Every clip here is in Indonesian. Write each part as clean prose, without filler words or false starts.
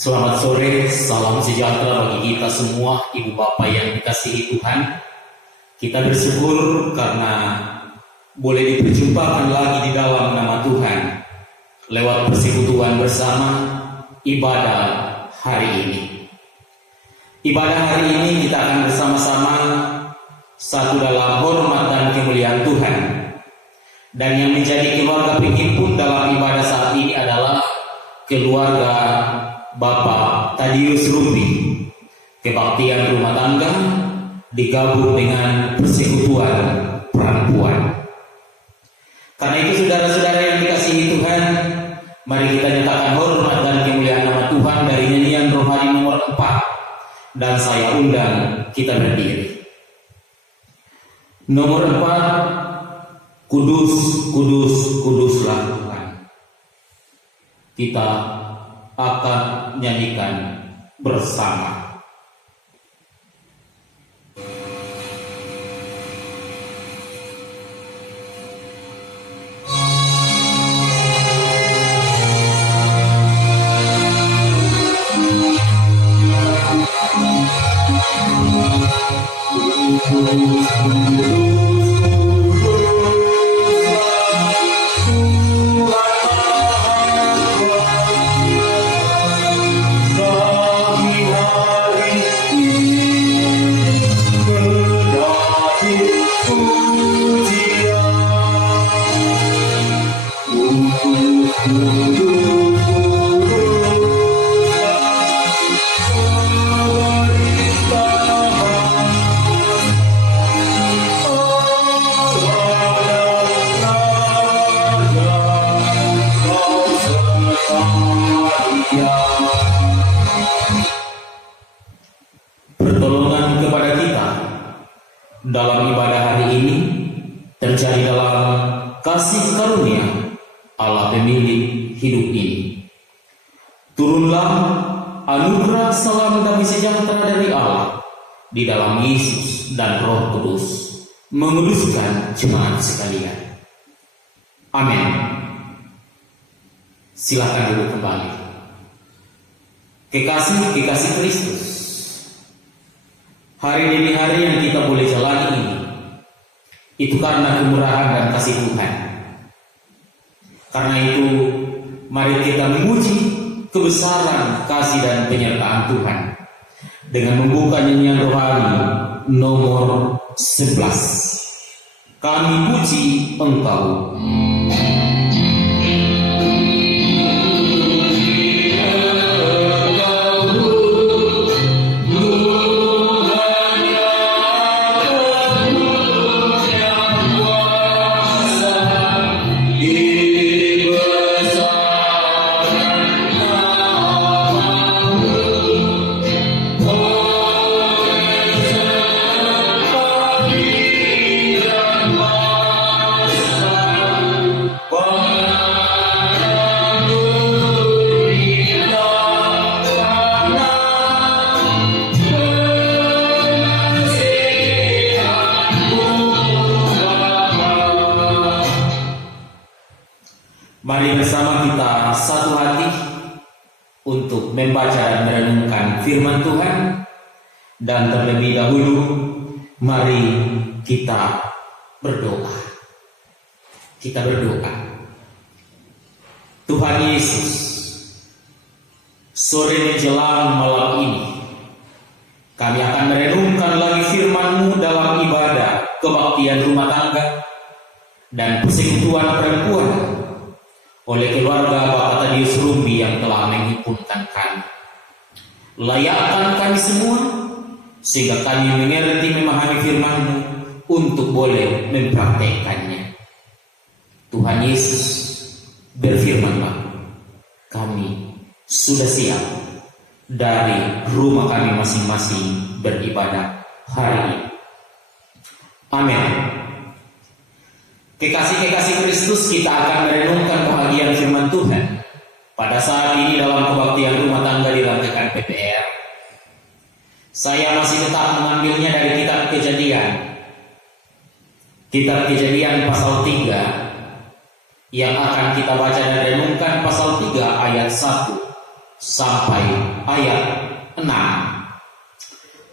Selamat sore, salam sejahtera bagi kita semua, Ibu Bapak yang dikasihi Tuhan. Kita bersyukur karena boleh diperjumpakan lagi di dalam nama Tuhan lewat persekutuan bersama ibadah hari ini. Ibadah hari ini kita akan bersama-sama satu dalam hormat dan kemuliaan Tuhan. Dan yang menjadi keluarga penghimpun dalam ibadah saat ini adalah keluarga Bapak Tadius Rumbi. Kebaktian rumah tangga digabung dengan persekutuan perempuan. Karena itu saudara-saudara yang dikasihi Tuhan, mari kita nyatakan hormat dan kemuliaan nama Tuhan dari nyanyian rohani nomor 4. Dan saya undang kita berdiri. Nomor 4, Kudus, kudus, kuduslah Tuhan. Kita akan nyanyikan bersama. Pertolongan kepada kita dalam ibadah hari ini terjadi dalam kasih karunia Allah pemilik hidup ini. Turunlah anugerah salam damai sejahtera dari Allah di dalam Yesus dan Roh Kudus menguduskan jemaat sekalian. Amin. Silakan duduk kembali. Kekasih Kristus, hari demi hari yang kita boleh jalani ini, itu karena kemurahan dan kasih Tuhan. Karena itu, mari kita memuji kebesaran kasih dan penyertaan Tuhan dengan membuka nyanyian rohani nomor 11. Kami puji Engkau. Mari bersama kita satu hati untuk membaca dan merenungkan firman Tuhan. Dan terlebih dahulu, mari kita berdoa. Kita berdoa. Tuhan Yesus, sore menjelang malam ini, kami akan merenungkan lagi firman-Mu dalam ibadah kebaktian rumah tangga dan persekutuan perempuan oleh keluarga Bapak Tadius Rumbi yang telah menghimpunkan kami. Layakkan kami semua sehingga kami mengerti memahami firman-Mu untuk boleh mempraktekannya. Tuhan Yesus, berfirman-Lah, kami sudah siap dari rumah kami masing-masing beribadah hari ini. Amin. Kekasih-kekasih Kristus, kita akan merenungkan bahagian firman Tuhan pada saat ini dalam kebaktian rumah tangga di Rantekan PPR. Saya masih tetap mengambilnya dari kitab Kejadian. Kitab Kejadian pasal 3 yang akan kita baca dan renungkan pasal 3 ayat 1 sampai ayat 6.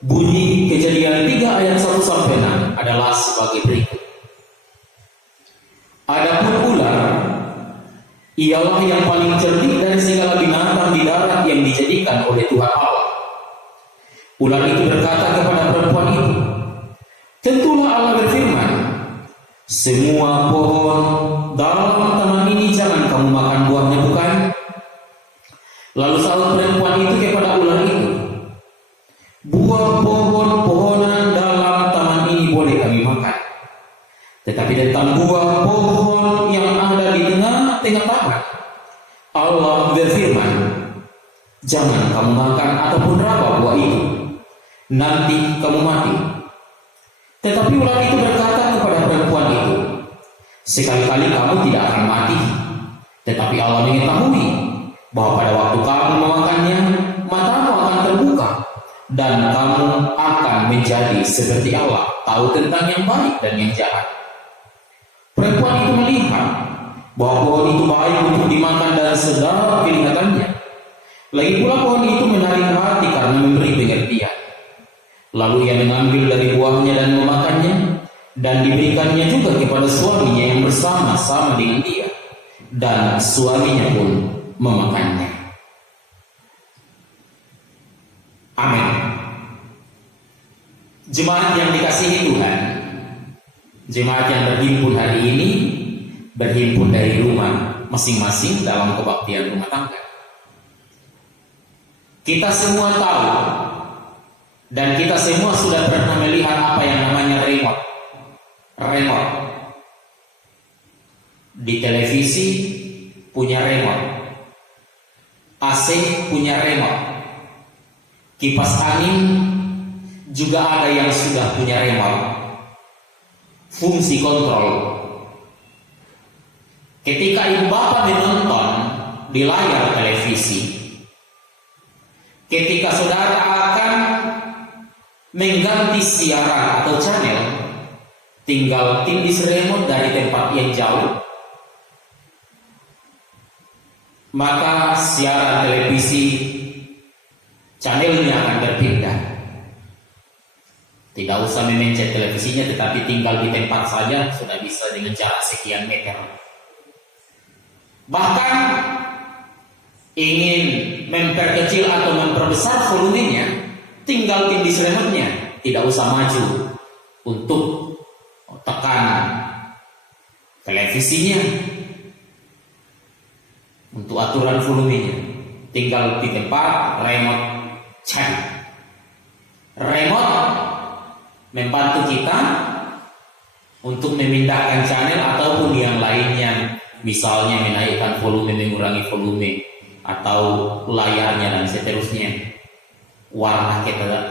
Bunyi Kejadian 3 ayat 1 sampai 6 adalah sebagai berikut. Adapun ular ialah yang paling cerdik dari segala binatang di darat yang dijadikan oleh Tuhan Allah. Ular itu berkata kepada perempuan itu, tentulah Allah berfirman, semua pohon dalam taman ini jangan kamu makan buahnya, bukan? Lalu sahut perempuan itu kepada ular itu, buah pohon-pohonan dalam taman ini boleh kami makan, tetapi tentang buah pohon yang ada di tengah-tengah taman, Allah berfirman, jangan kamu makan ataupun raba buah itu, nanti kamu mati. Tetapi ular itu berkata kepada perempuan itu, sekali-kali kamu tidak akan mati, tetapi Allah mengetahui bahwa pada waktu kamu memakannya, matamu akan terbuka dan kamu akan menjadi seperti Allah, tahu tentang yang baik dan yang jahat. Perempuan itu melihat bahwa pohon itu baik untuk dimakan dan sedap kelihatannya. Lagi pula pohon itu menarik hati karena memberi pengertian. Lalu ia mengambil dari buahnya dan memakannya, dan diberikannya juga kepada suaminya yang bersama-sama dengan dia, dan suaminya pun memakannya. Amin. Jemaat yang dikasihi Tuhan, jemaat yang berhimpun hari ini berhimpun dari rumah masing-masing dalam kebaktian rumah tangga. Kita semua tahu dan kita semua sudah pernah melihat apa yang namanya remote. Remote di televisi punya remote, AC punya remote, kipas angin juga ada yang sudah punya remote, fungsi kontrol. Ketika ibu bapak menonton di layar televisi, ketika saudara akan mengganti siaran atau channel, tinggal tindis remote dari tempat yang jauh, maka siaran televisi channelnya akan berpindah. Tidak usah memencet televisinya, tetapi tinggal di tempat saja sudah bisa dengan jarak sekian meter. Bahkan ingin memperkecil atau memperbesar volumenya, tinggal tindis remote-nya, tidak usah maju untuk tekan televisinya untuk aturan volumenya, tinggal di tempat remote cari. Remote membantu kita untuk memindahkan channel ataupun yang lainnya, misalnya menaikkan volume, mengurangi volume, atau layarnya dan seterusnya, warna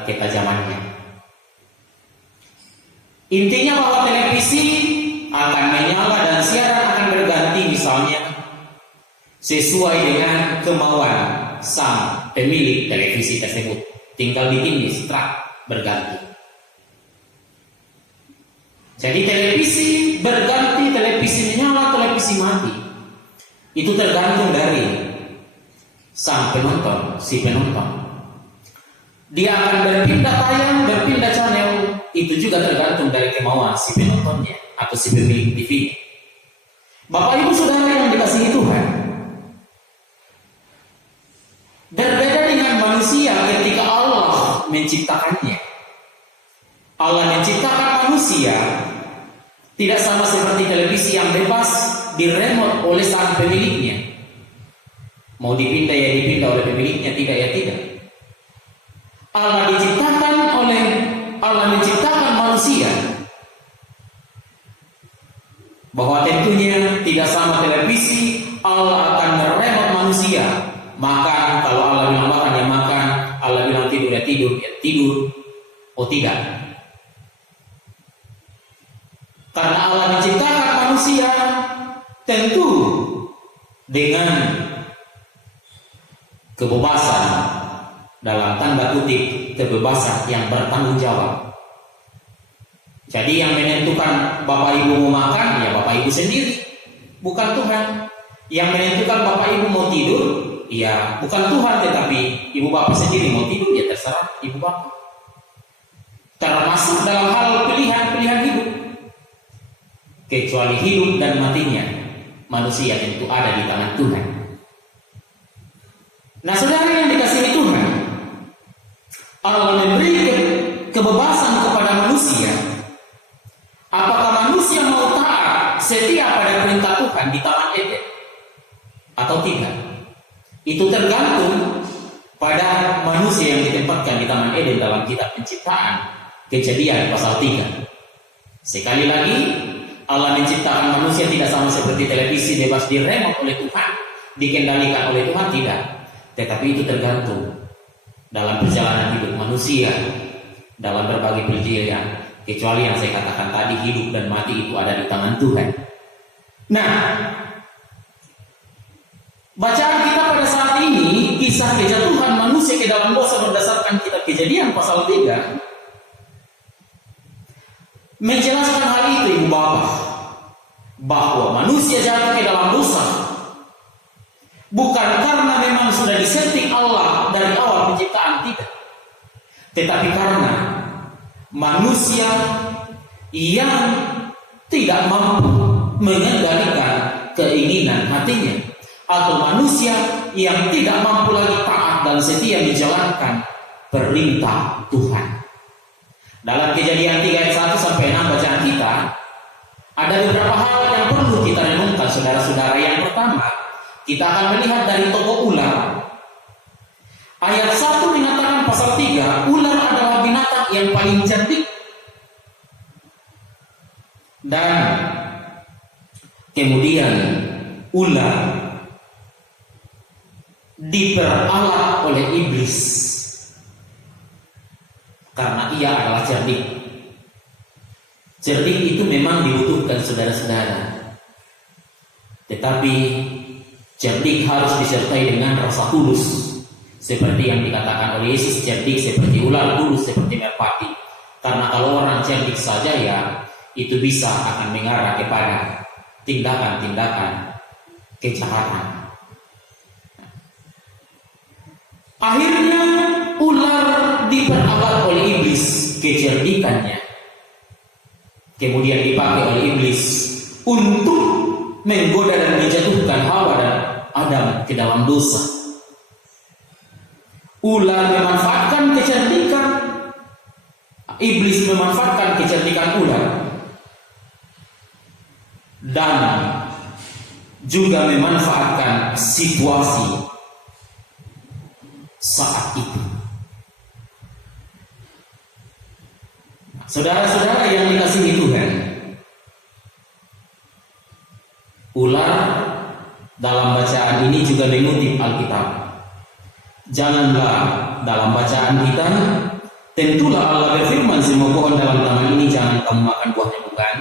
ketajamannya. Intinya bahwa televisi akan menyala dan siaran akan berganti, misalnya sesuai dengan kemauan sang pemilik televisi tersebut. Tinggal ditindis, strak, berganti. Jadi televisi berganti, televisi menyala, televisi mati. Itu tergantung dari sang penonton, si penonton. Dia akan berpindah tayang, berpindah channel, itu juga tergantung dari kemauan si penontonnya atau si pemilik TV. Bapak Ibu Saudara yang dikasihi Tuhan, berbeda dengan manusia ketika Allah menciptakannya. Allah menciptakan manusia tidak sama seperti televisi yang bebas diremote oleh sang pemiliknya. Mau dipindah ya dipindah oleh pemiliknya, tidak ya tidak. Allah menciptakan manusia bahwa tentunya tidak sama televisi. Allah akan meremote manusia. Makan, kalau Allah bilang makan ya makan, Allah bilang tidur ya tidur, ya tidur. Oh tidak. Karena Allah menciptakan manusia tentu dengan kebebasan, dalam tanda kutip kebebasan yang bertanggung jawab. Jadi yang menentukan Bapak Ibu mau makan ya Bapak Ibu sendiri, bukan Tuhan. Yang menentukan Bapak Ibu mau tidur ya bukan Tuhan, tetapi ibu bapak sendiri mau tidur ya terserah ibu bapak. Termasuk dalam hal pilihan-pilihan hidup. Kecuali hidup dan matinya manusia tentu ada di tangan Tuhan. Nah, saudara yang dikasihi Tuhan, Allah memberi kebebasan kepada manusia. Apakah manusia mau taat setia pada perintah Tuhan di Taman Eden atau tidak? Itu tergantung pada manusia yang ditempatkan di Taman Eden dalam kitab Penciptaan, Kejadian pasal 3. Sekali lagi, Allah menciptakan manusia tidak sama seperti televisi bebas diremot oleh Tuhan, dikendalikan oleh Tuhan, tidak. Tetapi itu tergantung dalam perjalanan hidup manusia dalam berbagai perjalanan. Kecuali yang saya katakan tadi, hidup dan mati itu ada di tangan Tuhan. Nah, bacaan kita pada saat ini, kisah kejatuhan manusia ke dalam dosa berdasarkan kitab Kejadian pasal 3, menjelaskan hal itu ibu bapak, bahwa manusia jatuh ke dalam dosa bukan karena memang sudah disetting Allah dari awal penciptaan, tidak, tetapi karena manusia yang tidak mampu mengendalikan keinginan hatinya, atau manusia yang tidak mampu lagi taat dan setia menjalankan perintah Tuhan. Dalam Kejadian 3 ayat 1 sampai 6 bacaan kita, ada beberapa hal yang perlu kita renungkan, saudara-saudara. Yang pertama, kita akan melihat dari tokoh ular. Ayat 1 mengatakan pasal 3, ular adalah binatang yang paling cerdik. Dan kemudian ular diperalat oleh iblis karena ia adalah cerdik. Cerdik itu memang dibutuhkan, saudara-saudara. Tetapi cerdik harus disertai dengan rasa tulus, seperti yang dikatakan oleh Yesus, cerdik seperti ular, tulus seperti merpati. Karena kalau orang cerdik saja, ya itu bisa akan mengarah kepada tindakan-tindakan kejahatan. Akhirnya ular diperalat oleh iblis kecerdikannya, kemudian dipakai oleh iblis untuk menggoda dan menjatuhkan Hawa dan Adam ke dalam dosa. Ular memanfaatkan kecerdikan, iblis memanfaatkan kecerdikan ular, dan juga memanfaatkan situasi saat itu. Saudara-saudara yang dikasihi Tuhan, ular dalam bacaan ini juga mengutip Alkitab. Janganlah dalam bacaan kita, tentulah Allah berfirman, semua pohon dalam taman ini jangan kamu makan buahnya, bukan?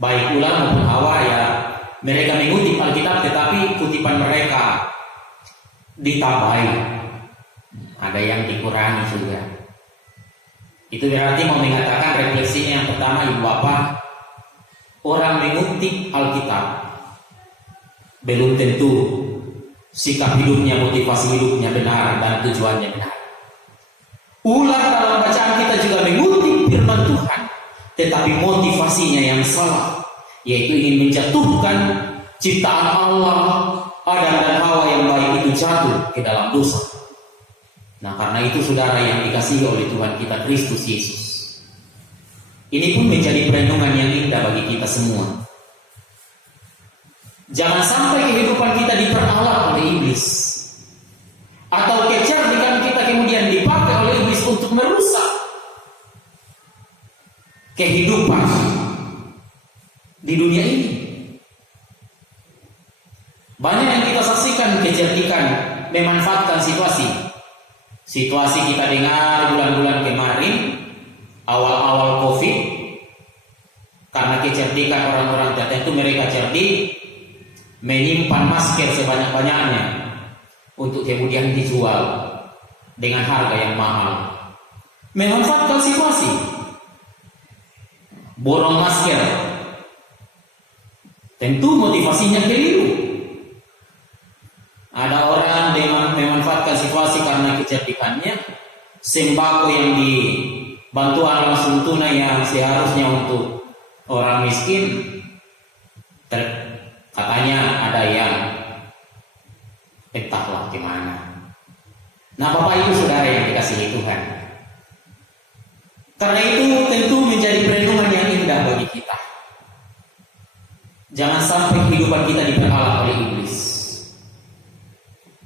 Baik ular maupun Hawa, ya mereka mengutip Alkitab, tetapi kutipan mereka ditambahi, ada yang dikurangi juga. Itu berarti mau mengatakan refleksinya yang pertama, ibu bapak, orang mengutip Alkitab belum tentu sikap hidupnya, motivasi hidupnya benar dan tujuannya benar. Ular dalam bacaan kita juga mengutip firman Tuhan, tetapi motivasinya yang salah, yaitu ingin menjatuhkan ciptaan Allah, Adam dan Hawa yang baik itu jatuh ke dalam dosa. Nah, karena itu saudara yang dikasihi oleh Tuhan kita Kristus Yesus, ini pun menjadi perenungan yang indah bagi kita semua. Jangan sampai kehidupan kita diperalat oleh iblis, atau kecerdikan kita kemudian dipakai oleh iblis untuk merusak kehidupan di dunia ini. Banyak yang kita saksikan kecerdikan memanfaatkan situasi kita dengar bulan-bulan kemarin, awal-awal COVID, karena kecerdikan orang-orang tertentu, mereka cerdik menyimpan masker sebanyak-banyaknya untuk kemudian dijual dengan harga yang mahal. Memanfaatkan situasi, borong masker, tentu motivasinya keliru. Ada orang situasi karena kecerdikannya, sembako yang dibantuan langsung tunai yang seharusnya untuk orang miskin, katanya ada yang entahlah gimana. Nah, Bapak Ibu Saudara yang dikasihi Tuhan, karena itu tentu menjadi perenungan yang indah bagi kita. Jangan sampai kehidupan kita diperalat oleh iblis.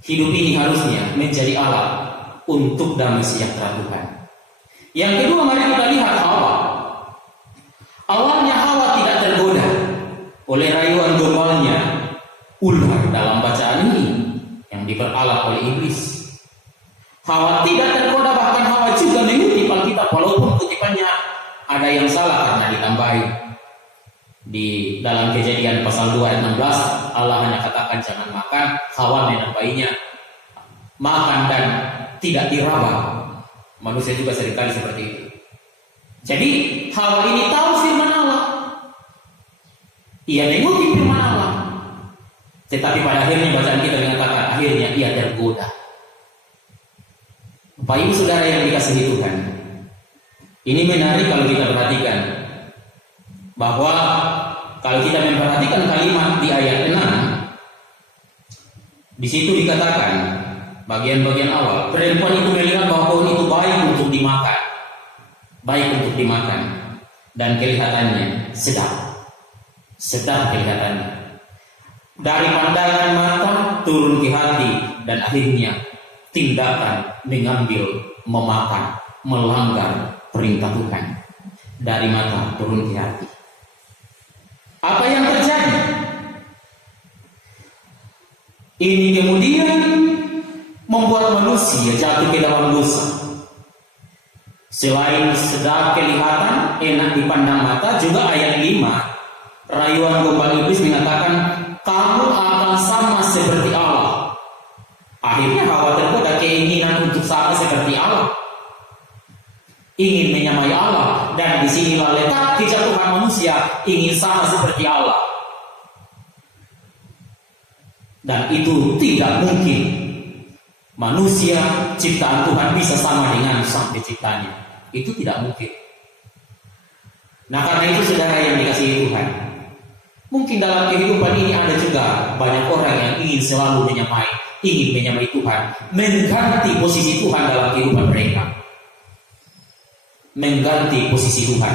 Hidup ini harusnya menjadi alat untuk damai sejahtera Tuhan. Yang kedua, mari kita lihat Hawa. Awalnya Hawa tidak tergoda oleh rayuan gombalnya ular dalam bacaan ini yang diperalat oleh iblis. Hawa tidak tergoda, bahkan Hawa juga mengutip Alkitab, walaupun kutipannya ada yang salah karena ditambahi. Di dalam Kejadian pasal 2 ayat 16, Allah hanya katakan jangan makan, Hawa menambahinya makan dan tidak diraba. Manusia juga seringkali seperti itu. Jadi Hawa ini tahu firman Allah, ia mengutip firman Allah, tetapi pada akhirnya bacaan kita mengatakan akhirnya ia tergoda. Bapak Ibu Saudara yang dikasihi Tuhan, ini menarik kalau kita perhatikan bahwa kalau kita memperhatikan kalimat di ayat 6, di situ dikatakan bagian-bagian awal, perempuan itu melihat bahwa pohon itu baik untuk dimakan, dan kelihatannya sedap kelihatannya. Dari pandangan mata turun ke hati, dan akhirnya tindakan mengambil, memakan, melanggar perintah Tuhan. Dari mata turun ke hati. Apa yang terjadi? Ini kemudian membuat manusia jatuh ke dalam dosa. Selain sedap kelihatan, enak dipandang mata, juga ayat 5, rayuan gombal iblis mengatakan kamu akan sama seperti Allah. Akhirnya Hawa tergoda keinginan untuk sama seperti Allah, ingin menyamai Allah, dan disinilah letak kejatuhan manusia, ingin sama seperti Allah. Dan itu tidak mungkin. Manusia ciptaan Tuhan bisa sama dengan sang penciptanya. Itu tidak mungkin. Nah, karena itu saudara yang dikasihi Tuhan, mungkin dalam kehidupan ini ada juga banyak orang yang ingin selalu ingin menyamai Tuhan, mengganti posisi Tuhan dalam kehidupan mereka. Mengganti posisi Tuhan.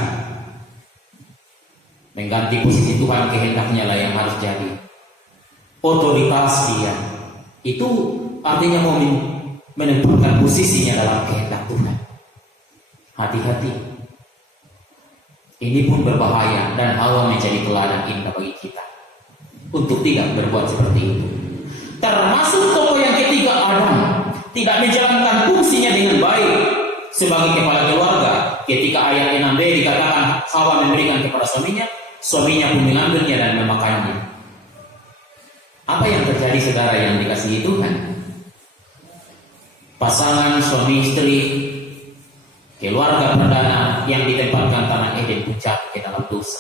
Mengganti posisi Tuhan, kehendaknya lah yang harus jadi. Otoritas dia. Itu artinya mau menempatkan posisinya dalam kehendak Tuhan. Hati-hati. Ini pun berbahaya, dan Hawa menjadi teladan indah bagi kita untuk tidak berbuat seperti itu. Termasuk tokoh yang ketiga, Adam, tidak menjalankan fungsinya dengan baik sebagai kepala keluarga. Ketika ayat 6b dikatakan Hawa memberikan kepada suaminya pun mengambilnya dan memakannya. Apa yang terjadi saudara yang dikasihi Tuhan? Pasangan suami istri, keluarga perdana yang ditempatkan Taman Eden pucat ke dalam dosa.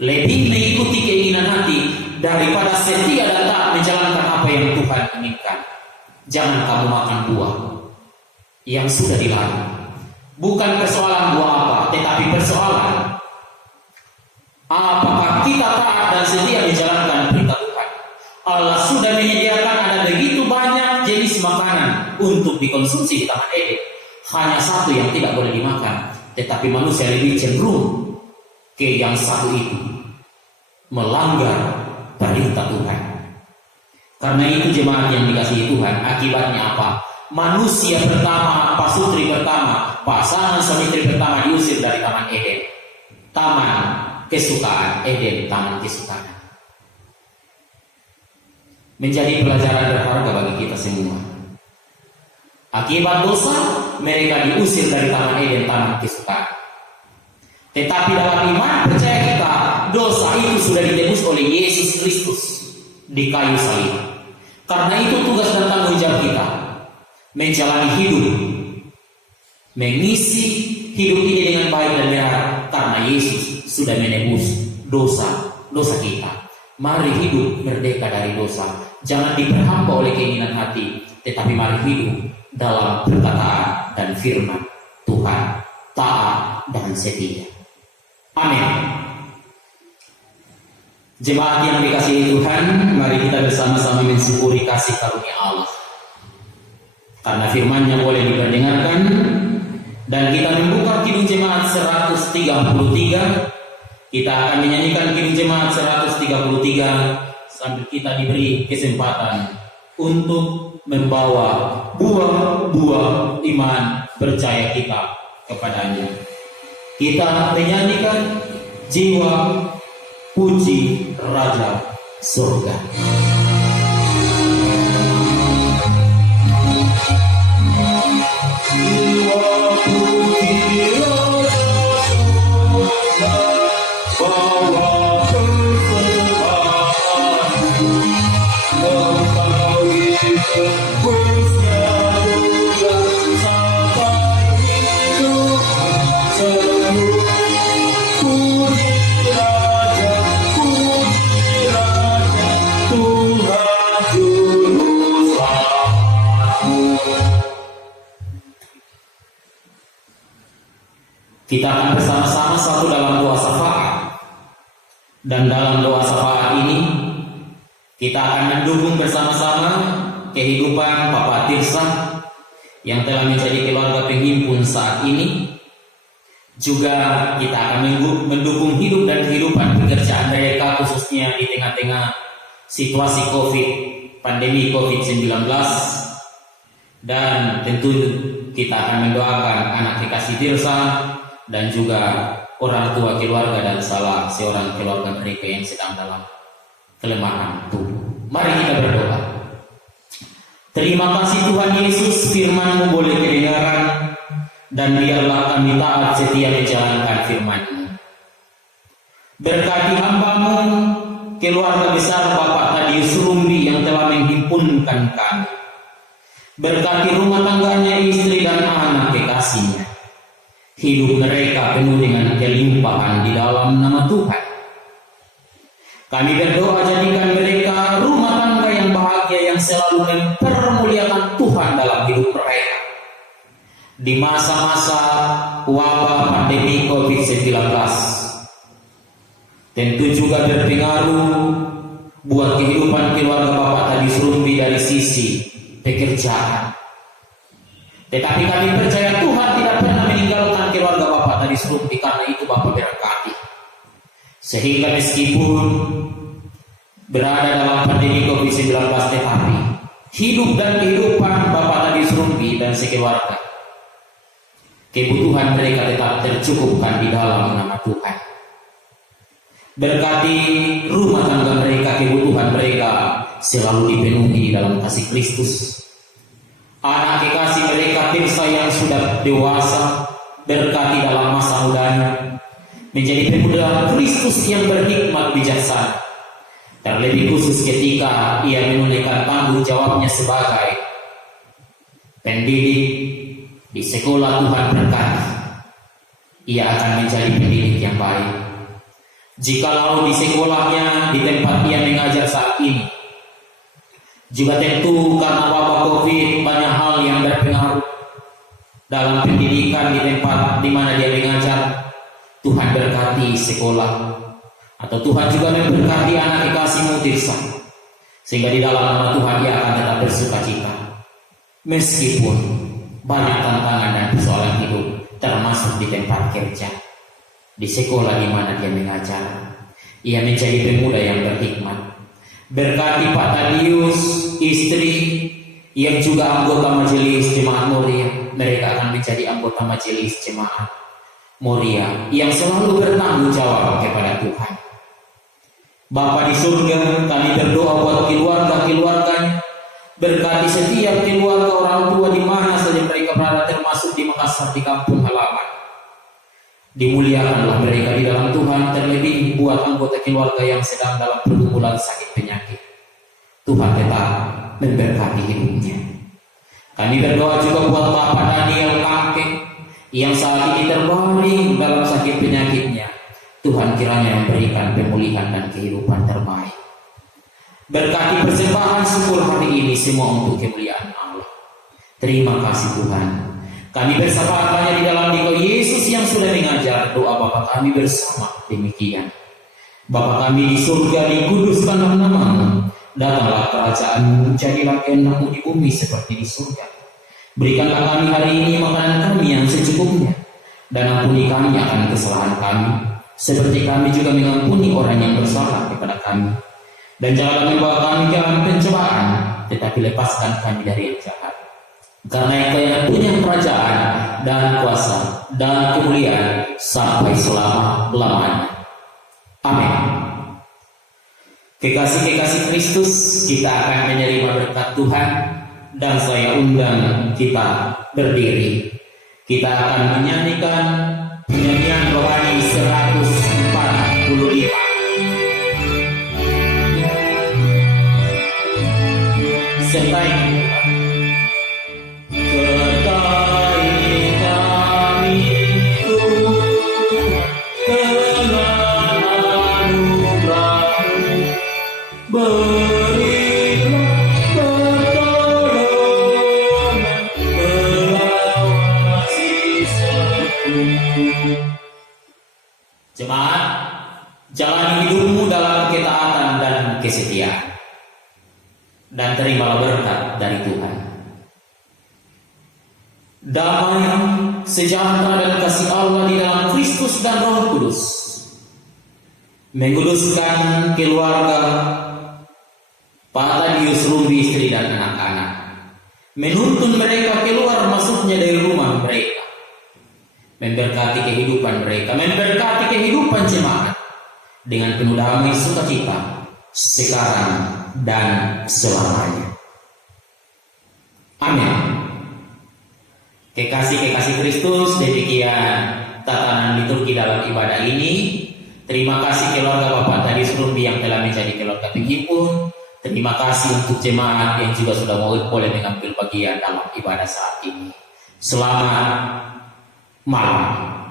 Lebih mengikuti keinginan hati daripada setia dan taat menjalankan apa yang Tuhan inginkan. Jangan kamu makan buah yang sudah dilarang. Bukan persoalan buah apa, tetapi persoalan apakah kita taat dan setia menjalankan perintah Tuhan. Allah sudah menyediakan ada begitu banyak jenis makanan untuk dikonsumsi di Taman Eden. Hanya satu yang tidak boleh dimakan, tetapi manusia lebih cenderung ke yang satu itu, melanggar perintah Tuhan. Karena itu jemaat yang dikasihi Tuhan, akibatnya apa? Manusia pertama, pasutri pertama, pasangan suami istri pertama diusir dari Taman Eden. Taman kesukaan Eden, taman kesukaan. Menjadi pelajaran berharga bagi kita semua. Akibat dosa, mereka diusir dari Taman Eden, taman kesukaan. Tetapi dalam iman percaya kita, dosa itu sudah ditebus oleh Yesus Kristus di kayu salib. Karena itu tugas dan tanggung jawab kita menjalani hidup, mengisi hidup ini dengan baik dan benar, karena Yesus sudah menebus dosa kita. Mari hidup merdeka dari dosa. Jangan diperhamba oleh keinginan hati, tetapi mari hidup dalam perkataan dan firman Tuhan, taat dan setia. Amin. Jemaat yang dikasihi Tuhan, mari kita bersama-sama mensyukuri kasih karunia Allah. Karena firman-Nya boleh diperdengarkan, dan kita membuka Kidung Jemaat 133. Kita akan menyanyikan Kidung Jemaat 133 sambil kita diberi kesempatan untuk membawa buah-buah iman percaya kita kepadanya. Kita menyanyikan jiwa puji Raja Surga. Jiwa puji Raja Surga, bawa persembahan membagi tebusnya Tuhan sampai hidup seluruh. Puji Raja Tuhan Juru Selamatku. Kita akan bersama-sama satu dalam doa syafaat. Dan dalam doa syafaat ini kita akan mendukung bersama-sama kehidupan Bapak Tirsa yang telah menjadi keluarga penghimpun saat ini. Juga kita akan mendukung hidup dan kehidupan pekerjaan mereka, khususnya di tengah-tengah situasi pandemi COVID-19. Dan tentu kita akan mendoakan anak kekasih Tirsa dan juga orang tua keluarga dan salah seorang keluarga mereka yang sedang dalam kelemahan tubuh. Mari kita berdoa. Terima kasih Tuhan Yesus, firman-Mu boleh kedengaran, dan biarlah kami taat setia menjalankan firman-Mu. Berkati hamba-Mu, keluarga besar Bapak Tadius Rumbi yang telah menghimpunkan kami. Berkati rumah tangganya, istri dan anak kekasihnya. Hidup mereka penuh dengan kelimpahan di dalam nama Tuhan. Kami berdoa jadikan mereka rumah tangga yang bahagia, yang selalu mempermuliakan Tuhan dalam hidup mereka. Di masa-masa wabah pandemi COVID-19, tentu juga berpengaruh buat kehidupan keluarga Bapak Tadius Rumbi dari sisi pekerjaan. Tetapi kami percaya Tuhan tidak pernah meninggalkan keluarga Bapak Tadius Rumbi, karena itu Bapak berkati. Sehingga meskipun berada dalam pandemi COVID-19, tetapi hidup dan kehidupan Bapak Tadius Rumbi dan sekeluarga, kebutuhan mereka tetap tercukupkan di dalam nama Tuhan. Berkati rumah tangga mereka, kebutuhan mereka selalu dipenuhi di dalam kasih Kristus. Anak kekasih mereka Tirsa yang sudah dewasa, berkati dalam masa mudanya menjadi pemuda Kristus yang berhikmat bijaksana. Terlebih khusus ketika ia menunaikan tanggung jawabnya sebagai pendidik di sekolah Tuhan berkati, ia akan menjadi pendidik yang baik. Jikalau di sekolahnya, di tempat ia mengajar saat ini, juga tentu karena wabah COVID banyak hal yang berpengaruh dalam pendidikan di tempat di mana dia mengajar. Tuhan berkati sekolah, atau Tuhan juga memberkati anak kekasih-Mu Tirsa, sehingga di dalam nama Tuhan ia akan tetap bersukacita meskipun banyak tantangan dan persoalan hidup, termasuk di tempat kerja, di sekolah di mana dia mengajar. Ia menjadi pemuda yang berhikmat. Berkati Pak Tadius, istri yang juga anggota majelis Jemaat Moria, mereka akan menjadi anggota majelis Jemaat Moria yang selalu bertanggung jawab kepada Tuhan. Bapa di surga, kami berdoa buat keluarga-keluarganya. Berkati setiap keluarga orang tua di mana saja mereka berada, termasuk di Makassar, di kampung halaman. Dimuliakanlah mereka di dalam Tuhan, terlebih buat anggota keluarga yang sedang dalam pergumulan sakit penyakit. Tuhan tetap memberkati hidupnya. Kami berdoa juga buat Bapak Daniel Kangkeng yang saat ini terbaring dalam sakit penyakitnya. Tuhan kiranya memberikan pemulihan dan kehidupan terbaik. Berkati persembahan syukur hari ini semua untuk kemuliaan Allah. Terima kasih Tuhan. Kami bersabar hanya di dalam Dikau Yesus yang sudah mengajar doa Bapa kami bersama demikian. Bapa kami di surga, dikuduskanlah nama-Mu. Datanglah kerajaan-Mu, jadilah kehendak-Mu di bumi seperti di surga. Berikanlah kami hari ini makanan kami yang secukupnya, dan ampuni kami akan kesalahan kami, seperti kami juga mengampuni orang yang bersalah kepada kami. Dan janganlah membawa kami ke dalam pencobaan, tetapi lepaskan kami dari yang jahat. Karena Engkau yang punya kerajaan dan kuasa dan kemuliaan sampai selama-lamanya. Amin. Kekasih-kekasih Kristus, kita akan menerima berkat Tuhan, dan saya undang kita berdiri. Kita akan menyanyikan penyanyian rohani 145. Sertai jemaat, jalani hidupmu dalam ketaatan dan kesetiaan, dan terimalah berkat dari Tuhan. Damai, sejahtera dan kasih Allah di dalam Kristus dan Roh Kudus menguduskan keluarga Pak Tadius Rumbi, istri dan anak-anak, menuntun mereka keluar masuknya dari rumah mereka, memberkati kehidupan mereka, memberkati kehidupan jemaat dengan penuh damai sukacita sekarang dan selamanya. Amin. Kekasih-kekasih Kristus, demikian tatanan liturgi dalam ibadah ini. Terima kasih keluarga Bapak Tadius Rumbi yang telah menjadi keluarga penghimpun. Terima kasih untuk jemaat yang juga sudah boleh mengambil bagian dalam ibadah saat ini. Selamat malam.